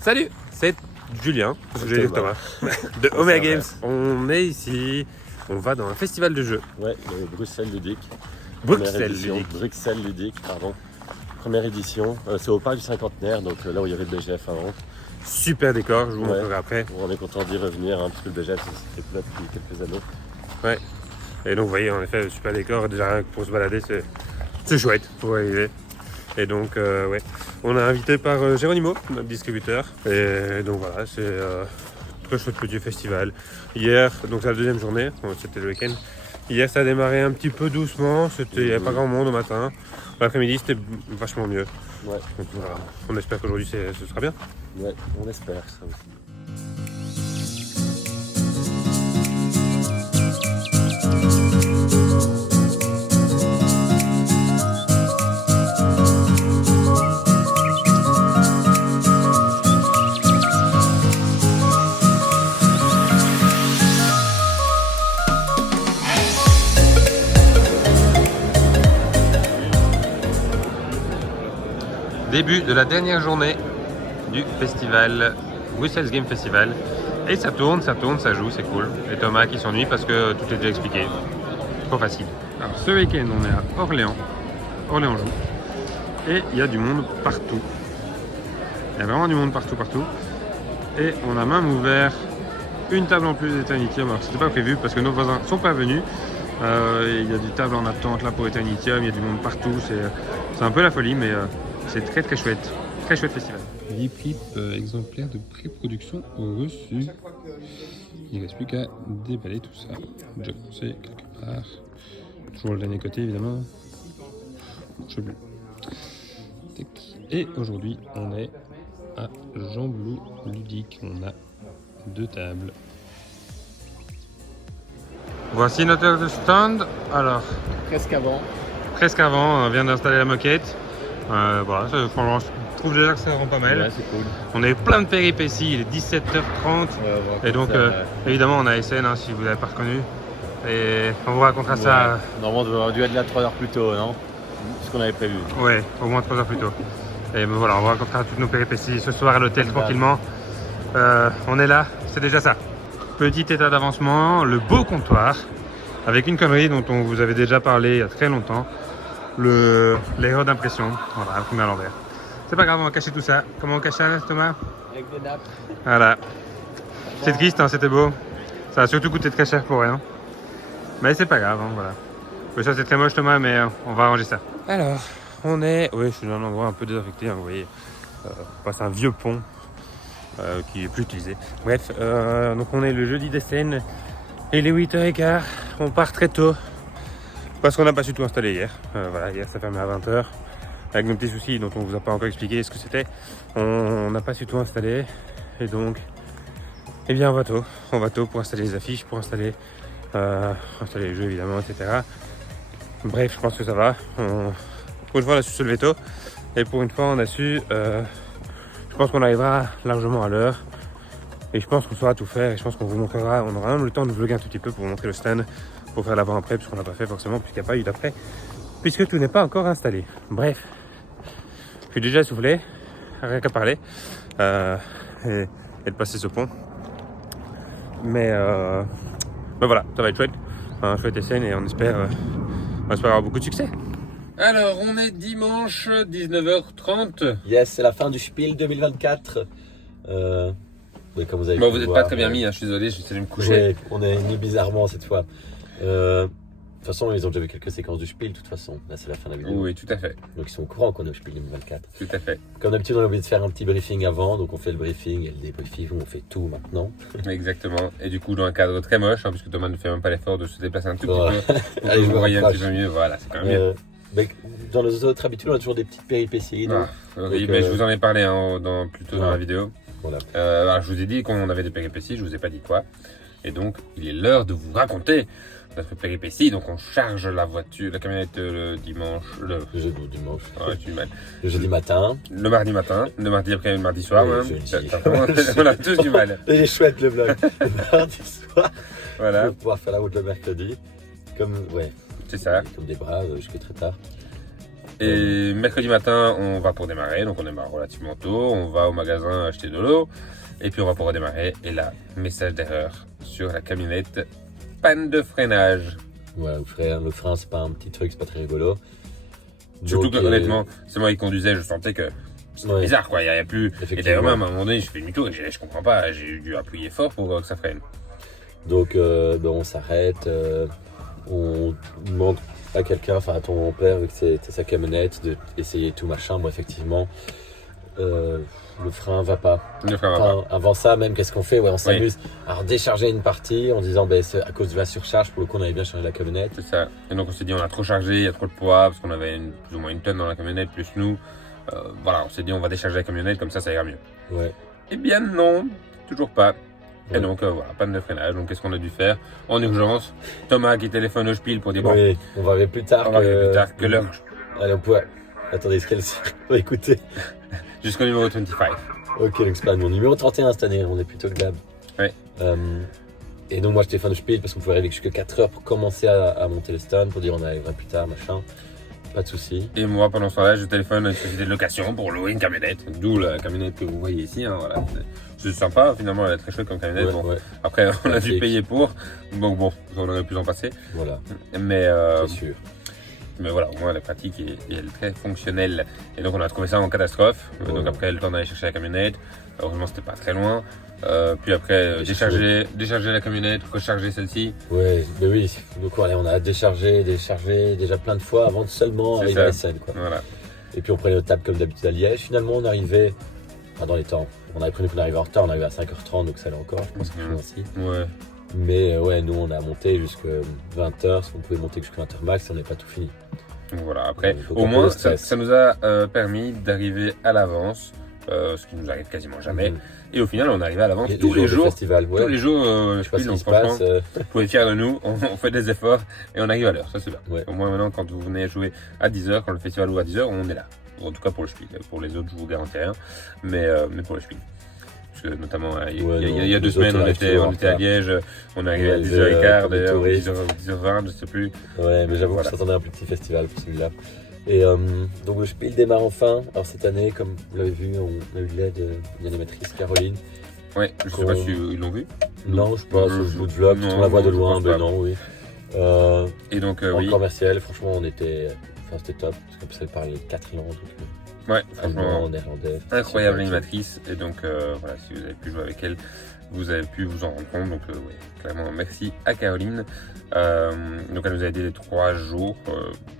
Salut, c'est Julien, parce que j'ai dit Thomas, de Omega Games. On est ici, on va dans un festival de jeux. Ouais, le Bruxelles Ludique. Bruxelles Ludique. Bruxelles Ludique, pardon. Première édition. C'est au parc du cinquantenaire, donc là où il y avait le BGF avant. Super décor, je vous montrerai après. On est content d'y revenir, hein, parce que le BGF c'était plat depuis quelques années. Ouais. Et donc vous voyez, en effet, super décor. Déjà rien que pour se balader, c'est chouette pour arriver. Et donc, ouais, on a invité par Geronimo, notre distributeur. Et donc voilà, c'est très chouette petit festival. Hier, donc c'est la deuxième journée, c'était le week-end. Hier, ça a démarré un petit peu doucement, il n'y avait pas grand monde au matin. L'après-midi, c'était vachement mieux. Ouais. Donc voilà, on espère qu'aujourd'hui, ce sera bien. Ouais, on espère ça aussi. Début de la dernière journée du festival, Bruxelles Game Festival. Et ça tourne, ça joue, c'est cool. Et Thomas qui s'ennuie parce que tout est déjà expliqué. Trop facile. Alors ce week-end, on est à Orléans joue. Et il y a du monde partout. Il y a vraiment du monde partout. Et on a même ouvert une table en plus d'Eternitium. Alors c'était pas prévu parce que nos voisins sont pas venus. Il y a des tables en attente là pour Eternitium, il y a du monde partout. C'est un peu la folie, mais c'est très chouette. Très chouette festival. Viprip exemplaire de pré-production reçu. Il ne reste plus qu'à déballer tout ça. Déjà commencé quelque part. Toujours le dernier côté évidemment. Je sais plus. Et aujourd'hui on est à Jean-Blou Ludique. On a 2 tables. Voici notre stand. Alors. Presque avant. On vient d'installer la moquette. Voilà, franchement, je trouve déjà que ça rend pas mal. Ouais, c'est cool. On a eu plein de péripéties, il est 17h30. Et donc, évidemment, on a SN, hein, si vous n'avez pas reconnu. Et on vous racontera ça. Normalement, on aurait dû être là 3 heures plus tôt, non? Ce qu'on avait prévu. Ouais, au moins 3 heures plus tôt. Et voilà, on vous racontera toutes nos péripéties ce soir à l'hôtel tranquillement. On est là, c'est déjà ça. Petit état d'avancement, le beau comptoir, avec une connerie dont on vous avait déjà parlé il y a très longtemps. L'erreur d'impression, voilà, imprimé à l'envers. C'est pas grave, on va cacher tout ça. Comment on cache ça, Thomas? Avec des nappes. Voilà. C'est triste, hein, c'était beau. Ça a surtout coûté très cher pour rien. Mais c'est pas grave, hein, voilà. Oui, ça c'est très moche, Thomas, mais on va arranger ça. Alors, on est... Oui, je suis dans un endroit un peu désaffecté, hein, vous voyez. On passe un vieux pont qui est plus utilisé. Bref, donc on est le jeudi des scènes. Et il est 8h15, on part très tôt. Parce qu'on n'a pas su tout installer hier. Voilà, hier ça fermait à 20h. Avec nos petits soucis dont on vous a pas encore expliqué ce que c'était. On n'a pas su tout installer. Et donc, eh bien on va tôt pour installer les affiches, pour installer les jeux évidemment, etc. Bref, je pense que ça va. Pour une fois on a su se lever tôt. Et pour une fois on a su... je pense qu'on arrivera largement à l'heure. Et je pense qu'on saura tout faire. Et je pense qu'on vous montrera... On aura même le temps de vlogger un tout petit peu pour vous montrer le stand. Pour faire l'avant-après, puisqu'on l'a pas fait forcément, puisqu'il n'y a pas eu d'après, puisque tout n'est pas encore installé. Bref, je suis déjà essoufflé, rien qu'à parler, et de passer ce pont. Mais voilà, ça va être chouette, un chouette essai, et on espère avoir beaucoup de succès. Alors, on est dimanche 19h30. Yes, c'est la fin du Spiel 2024. Oui, comme vous avez Bon, pu vous n'êtes voir, pas très bien mis, hein, je suis désolé, j'essaie de me coucher. Ouais, on est mis bizarrement cette fois. De toute façon, ils ont déjà vu quelques séquences du Spiel, de toute façon. Là, c'est la fin de la vidéo. Oui, tout à fait. Donc, ils sont au courant qu'on est au Spiel 2024. Tout à fait. Comme d'habitude, on a oublié de faire un petit briefing avant. Donc, on fait le briefing et le débriefing. On fait tout maintenant. Exactement. Et du coup, dans un cadre très moche, hein, puisque Thomas ne fait même pas l'effort de se déplacer un tout Ouais. petit peu. Pour que vous voyez un petit peu mieux. Voilà, c'est quand même mieux. Mais dans les autres habitudes, on a toujours des petites péripéties. Ah, oui, mais je vous en ai parlé hein, plus tôt dans la vidéo. Voilà. Alors, je vous ai dit qu'on avait des péripéties, je vous ai pas dit quoi. Et donc, il est l'heure de vous raconter notre péripétie. Donc, on charge la voiture, la camionnette le dimanche, le dimanche. Ouais, tu mal. Le jeudi matin. Le mardi matin, le mardi après, le mardi soir. Le même. jeudi. On a tous du mal. Il est chouette le vlog. Le mardi soir. Voilà. Pour pouvoir faire la route le mercredi. Comme, ouais. C'est ça. Comme des braves jusque très tard. Et mercredi matin, on va pour démarrer, donc on démarre relativement tôt, on va au magasin acheter de l'eau, et puis on va pour redémarrer, et là, message d'erreur sur la camionnette, panne de freinage. Ouais, le frein, c'est pas un petit truc, c'est pas très rigolo. Surtout que, honnêtement, c'est moi qui conduisais, je sentais que c'était bizarre, quoi, il n'y a plus... Et d'ailleurs, même à un moment donné, je fais demi-tour, et je comprends pas, j'ai dû appuyer fort pour que ça freine. Donc, on s'arrête, on demande à quelqu'un, enfin à ton père, vu que c'était sa camionnette, d'essayer tout machin. Bon, effectivement, le frein va pas. Le frein va pas. Avant ça, même, qu'est-ce qu'on fait? Ouais, on s'amuse à redécharger une partie en disant, c'est à cause de la surcharge. Pour le coup, on avait bien chargé la camionnette. C'est ça. Et donc, on s'est dit, on a trop chargé, il y a trop de poids, parce qu'on avait plus ou moins une tonne dans la camionnette, plus nous. Voilà, on s'est dit, on va décharger la camionnette, comme ça ira mieux. Ouais. Eh bien, non, toujours pas. Ouais. Et donc, voilà, panne de freinage. Donc, qu'est-ce qu'on a dû faire? En urgence, Thomas qui téléphone au Spiel pour dire, bon, oui, on va arriver plus tard. On va arriver plus tard que l'heure. Allez, on peut... Attendez, est-ce qu'elle va écouter? Jusqu'au numéro 25. Ok, donc c'est pas mon numéro 31 cette année, on est plutôt glad. Ouais. Et donc moi je téléphone au Spiel parce qu'on pouvait arriver jusqu'à 4 heures pour commencer à monter le stand, pour dire on arrivera plus tard, machin. Pas de soucis. Et moi pendant ce temps-là, je téléphone à une société de location pour louer une camionnette. D'où la camionnette que vous voyez ici. Hein, voilà. C'est sympa, finalement elle est très chouette comme camionnette. Ouais, bon. ouais. Après on a dû payer pour. Donc bon, on aurait pu en passer. Voilà. Mais, c'est sûr. Mais voilà, au moins elle est pratique et elle est très fonctionnelle. Et donc on a trouvé ça en catastrophe. Ouais. Donc après le temps d'aller chercher la camionnette. Heureusement c'était pas très loin. Puis après décharger la camionnette, recharger celle-ci. Ouais, mais oui, donc allez, on a déchargé déjà plein de fois avant de seulement arriver à la scène, quoi. Voilà. Et puis on prenait notre table comme d'habitude à Liège. Finalement on arrivait, dans les temps, on avait prévu qu'on arrivait en retard, on arrivait à 5h30 donc ça allait encore, je pense que c'est ainsi. Ouais. Mais ouais, nous on a monté jusqu'à 20h, on pouvait monter jusqu'à 20h max, on n'est pas tout fini. Donc voilà, après, au moins ça nous a permis d'arriver à l'avance, ce qui nous arrive quasiment jamais. Et au final, on est arrivé à l'avance tous les jours. Festival, ouais. Tous les jours, je sais pas ce qui se passe. Vous pouvez être fiers de nous, on fait des efforts et on arrive à l'heure, ça c'est bien. Ouais. Au moins maintenant, quand vous venez jouer à 10h, quand le festival ouvre à 10h, on est là. En tout cas pour le Spiel. Pour les autres, je vous garantis rien, mais pour le Spiel. Parce que notamment, il y a 2 semaines, on était à Liège, on est arrivé à 10h15, d'ailleurs, 10h20, je sais plus. Ouais, mais j'avoue que je s'attendais à un plus petit festival pour celui-là. Et donc le Spiel démarre enfin. Alors cette année, comme vous l'avez vu, on a eu l'aide d'une animatrice, Caroline. Ouais, je sais pas si ils l'ont vu. Non, je pense, au bout de vlog, on la voit de loin, mais non, oui. Et donc, encore merci à elle, franchement, c'était top, parce qu'elle savait parler 4 langues. Ouais, franchement, allemand, néerlandais. Incroyable animatrice. Et donc, voilà, si vous avez pu jouer avec elle, vous avez pu vous en rendre compte. Donc, ouais, clairement, merci à Caroline. Donc, elle nous a aidé les 3 jours,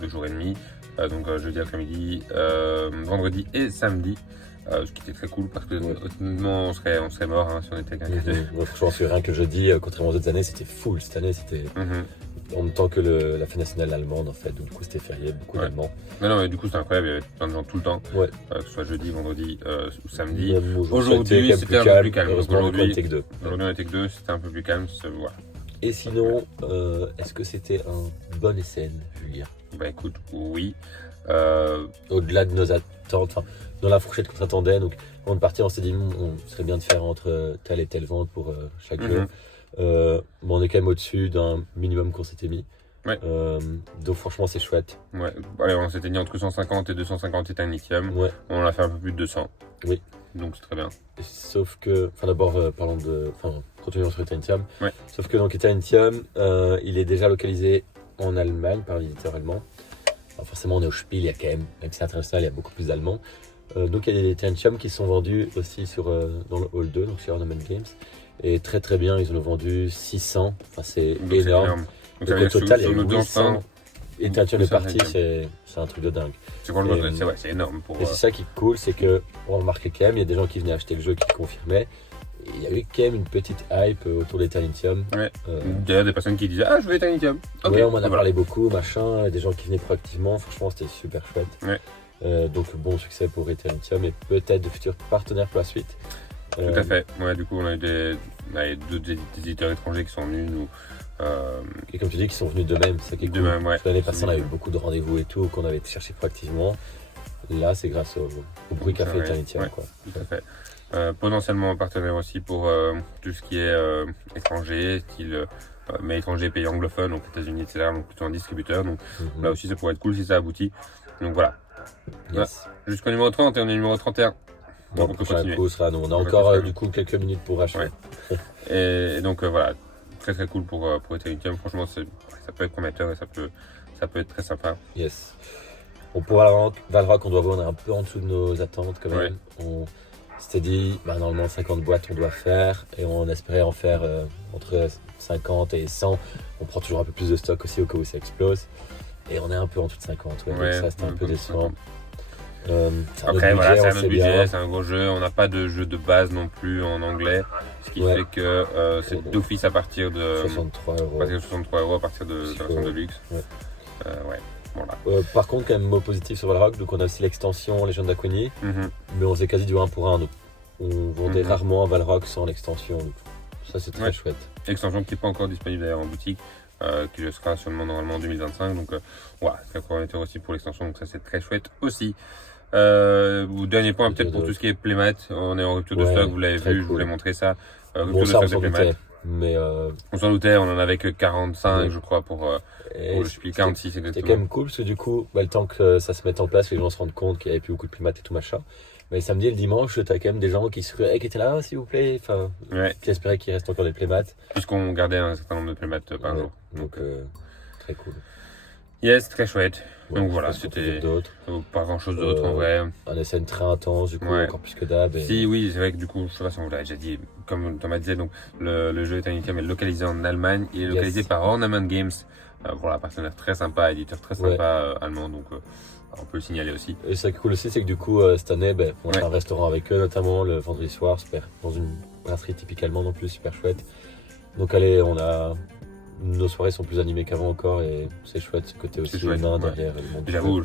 2 jours et demi. Donc, jeudi après-midi, vendredi et samedi. Ce qui était très cool parce que honnêtement, on serait mort si on était quelqu'un de... Franchement, c'est rien que jeudi, contrairement aux autres années, c'était full. Cette année, c'était en même temps que la fête nationale allemande, en fait. Donc, du coup, c'était férié, beaucoup d'Allemands. Non, mais du coup, c'était incroyable. Il y avait plein de gens tout le temps. Ouais. Que ce soit jeudi, vendredi ou samedi. Aujourd'hui, c'était un peu plus calme. Aujourd'hui, on était que 2. Aujourd'hui, on était que 2. C'était un peu plus calme. Voilà. Et sinon, est-ce que c'était un bon essai, Julien? Bah écoute, oui. Au-delà de nos attentes, dans la fourchette qu'on s'attendait, donc avant de partir, on s'est dit on serait bien de faire entre telle et telle vente pour chaque jeu. Mais on est quand même au-dessus d'un minimum qu'on s'était mis. Ouais. Donc franchement, c'est chouette. Ouais. Allez, on s'était mis entre 150 et 250 Titanium. Ouais. On l'a fait un peu plus de 200. Oui. Donc c'est très bien. Sauf que, d'abord, parlons de, continuons sur Titanium. Ouais. Sauf que donc Titanium, il est déjà localisé en Allemagne par l'éditeur allemand. Alors forcément, on est au Spiel, il y a quand même si c'est international, il y a beaucoup plus d'Allemands. Donc il y a des Titanium qui sont vendus aussi dans le Hall 2, donc chez Ornament Games. Et très très bien, ils en ont vendu 600, c'est énorme. Donc au total, il y a 800. Et Titanium est parti, c'est un truc de dingue. C'est énorme. Et c'est ça qui est cool, c'est qu'on remarquait quand même, il y a des gens qui venaient acheter le jeu qui confirmaient. Et il y avait quand même une petite hype autour des Titanium. Ouais. D'ailleurs, des personnes qui disaient ah, je veux des Titanium. Okay. Ouais, on m'en a parlé beaucoup, machin, des gens qui venaient proactivement, franchement c'était super chouette. Ouais. Donc bon succès pour Titanium et peut-être de futurs partenaires pour la suite. Tout à fait. Ouais, du coup, on a eu des éditeurs étrangers qui sont venus nous. Et comme tu dis, qui sont venus d'eux-mêmes, c'est ça qui est cool. Même, ouais. L'année passée, on a eu beaucoup de rendez-vous et tout, qu'on avait cherché proactivement. Là, c'est grâce au bruit qu'a fait Titanium. Ouais, tout à fait. Potentiellement un partenaire aussi pour tout ce qui est étranger, style mais étranger pays anglophone, donc États-Unis, etc. Donc plutôt un distributeur. Donc là aussi, ça pourrait être cool si ça aboutit. Donc voilà, Yes. Jusqu'au numéro 30 et on est numéro 31. Donc, on peut prochain continuer. coup sera nous. On a On peut encore continuer. du coup quelques minutes pour achever. Ouais. Et donc voilà, très très cool pour Ethereum. Franchement, ça peut être prometteur et ça peut être très sympa. Yes. Bon, pour Valrock, on doit voir, on est un peu en dessous de nos attentes quand même. On s'était dit, normalement 50 boîtes on doit faire et on espérait en faire entre 50 et 100. On prend toujours un peu plus de stock aussi au cas où ça explose. Et on est un peu en dessous de 50, donc ça c'était un peu décevant. Après voilà, c'est un autre budget, c'est un gros jeu, on n'a pas de jeu de base non plus en anglais, ce qui fait que c'est d'office à partir de 63 €. À partir de 63 € à partir de la version de luxe. Voilà. Par contre, quand même mot positif sur Valrock, donc on a aussi l'extension Legend d'Aquini, mais on faisait quasi du 1 pour 1, donc on vendait rarement Valrock sans l'extension, donc ça c'est très chouette. Extension qui n'est pas encore disponible d'ailleurs en boutique, qui le sera sûrement normalement en 2025, donc voilà, c'est encore un aussi pour l'extension, donc ça c'est très chouette aussi. Dernier point peut-être pour tout ce qui est playmat, on est en rupture de stock, vous l'avez vu, je vous l'ai montré ça. Bon, ça on s'en doutait, mais on s'en doutait, on en avait que 45 je crois pour le Spiel, 46 exactement. C'était quand même cool parce que du coup, le temps que ça se mette en place, que les gens se rendent compte qu'il n'y avait plus beaucoup de playmat et tout machin. Mais le samedi et le dimanche, tu as quand même des gens qui étaient là, s'il vous plaît, qui espéraient qu'il reste encore des playmats. Puisqu'on gardait un certain nombre de playmats par jour. Donc très cool. Yes, très chouette. Ouais, donc voilà, c'était pas grand chose d'autre en vrai. Un SN très intense, du coup, encore plus que d'hab. Si, oui, c'est vrai que du coup, je sais pas si on vous l'a déjà dit, comme Thomas disait, donc le jeu Ethereum est localisé en Allemagne, il est localisé par Ornament Games. Voilà, partenaire très sympa, éditeur très sympa allemand, donc on peut le signaler aussi. Et ce qui est cool aussi, c'est que du coup, cette année, on a un restaurant avec eux, notamment le vendredi soir, super, dans une brasserie typique allemande non plus, super chouette. Donc allez, nos soirées sont plus animées qu'avant encore et c'est chouette ce côté aussi humain derrière le monde. J'avoue,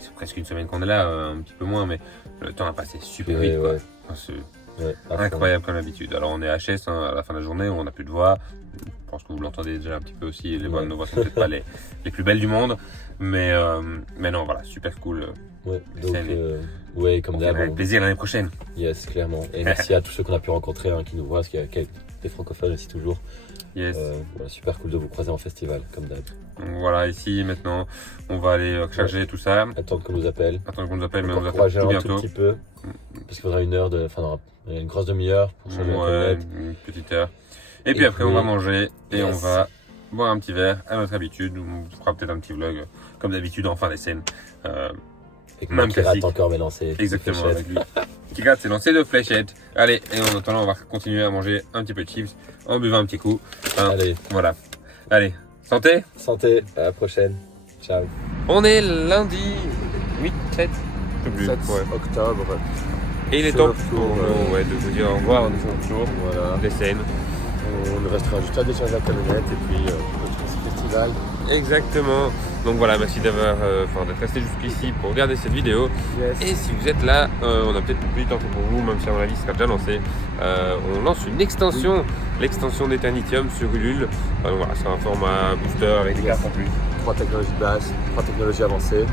c'est presque une semaine qu'on est là, un petit peu moins, mais le temps a passé super vite. Quoi. C'est incroyable comme d'habitude. Alors on est HS à la fin de la journée, on n'a plus de voix. Je pense que vous l'entendez déjà un petit peu aussi. Les voix, nos voix sont peut-être pas les plus belles du monde, mais non, voilà, super cool. Donc comme d'hab. Avec plaisir l'année prochaine. Yes, clairement. Et merci à tous ceux qu'on a pu rencontrer, qui nous voient, parce qu'il y a des francophones aussi toujours. Yes. Super cool de vous croiser en festival, comme d'hab. Donc voilà, ici maintenant, on va aller recharger tout ça. Attendre qu'on nous appelle. Mais on nous appelle tout bientôt. Un tout petit peu, parce qu'il faudra une grosse demi-heure pour changer Internet. Une petite heure. Et puis après, on va manger et on va boire un petit verre à notre habitude. On fera peut-être un petit vlog, comme d'habitude, en fin des scènes. Et que même Kirat encore mes lancers. Exactement, avec lui. Kirat s'est lancé de fléchettes. Allez, et en attendant, on va continuer à manger un petit peu de chips en buvant un petit coup. Allez. Voilà. Allez, santé. Santé, à la prochaine. Ciao. On est lundi 7 octobre. Et il est temps pour de vous dire au revoir en retour. Voilà. Des scènes. On ne restera juste à décharger la camionnette et puis continuer ce festival. Exactement. Donc voilà, merci d'être resté jusqu'ici pour regarder cette vidéo. Yes. Et si vous êtes là, on a peut-être plus de temps pour vous, même si à mon avis ce sera déjà lancé. On lance une extension, l'extension d'Eternitium sur Ulule. Donc voilà, c'est un format booster avec des cartes en plus. 3 technologies de base, 3 technologies avancées.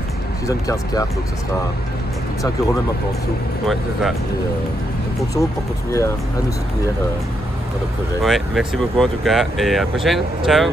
Ils donnent 15 cartes, donc ça sera plus de 5 € même un peu en dessous. Ouais, c'est ça. Et on compte sur vous pour continuer à nous soutenir dans nos projets. Ouais, merci beaucoup en tout cas et à la prochaine. Ciao.